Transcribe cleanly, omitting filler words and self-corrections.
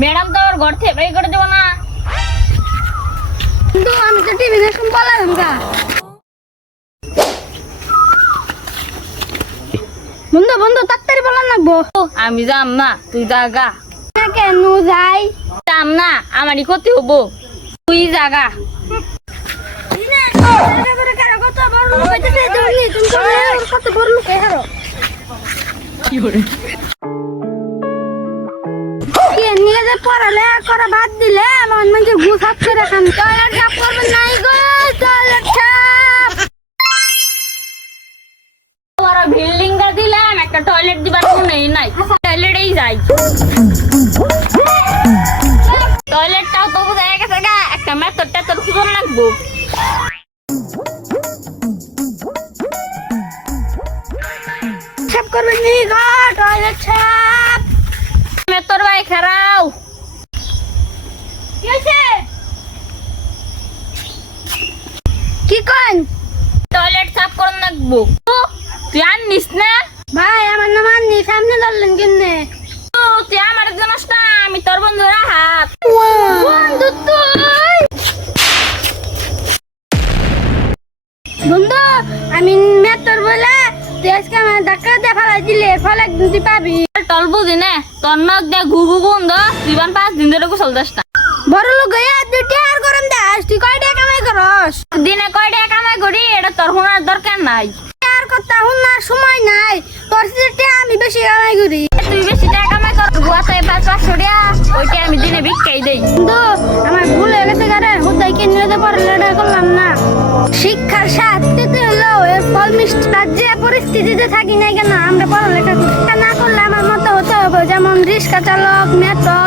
Madam তো ঘর থেকে বের করে দেবো না। কিন্তু আমি তো টিভি দেখুন বললাম গা বন্ধু বন্ধু তাড়াতাড়ি বলা লাগবো। আমি যাম না, তুই জাগা। কেন যাই যাম না, আমারই ক্ষতি হবো, তুই জাগা। কত বড় লোক হইতেছে তুমি কত বড় লোক হারো নিয়ে যে পড়ালেখা করা বাদ দিলে আমার মানে ঘুষ হাত করে খান টয়লেট সাফ করবেন নাই গো টয়লেট সাফ বড় বিল্ডিং গা দিলাম, একটা টয়লেট দিবার কোনেই নাই, টয়লেটেই যাই। টয়লেটটাও তো বোঝা গেছে গা, একটা মেথড টেথড খুঁজে লাগবো। সাফ করবেন নি গো টয়লেট সাফ মেথড ভাই খারাও। কি হইছে কি কোন টয়লেট সাফ করন লাগবো। তুই আনিস না? ভাই আমার নাম আননি সামনে ধরলেন কেমনে তুই আমার জানাস না, আমি তোর বন্ধু রাহাত। বন্ধু তুই বন্ধু আমি মেতর বলে তুই আজকে আমার ধাক্কা দিয়ে ফেলাই দিলে ফলে একদিন তুই পাবি টল বুঝি না, তোর নখ দিয়ে ঘু ঘু গন্ধ, তুই 5 দিন ধরে গোসল দাস না। বড় লোক হইয়া তুই টিয়ার গরম দাস তুই কয় টাকা কামাই করস দিনে কয় টাকা কামাই করি এটা তোর শোনার দরকার নাই। টিয়ার কথা শুনার সময় নাই তোর সাথে আমি বেশি কামাই করি তুই বেশি টাকা কামাই কর, গুয়াতে 500 টাকা ওইটা আমি দিনে ভিক্ষাই দেই। বন্ধু আমার ভুল হয়ে গেছে গারে হুদাই কে নিয়ে পড়ালেখা করলাম না শিক্ষার সাথে হলো এর ফল মিষ্টি তার যে পরিস্থিতিতে থাকি না কেন আমরা পড়ালেখা করি না করলে আমার মতো হতে হবে যেমন রিক্সা চালক নেতা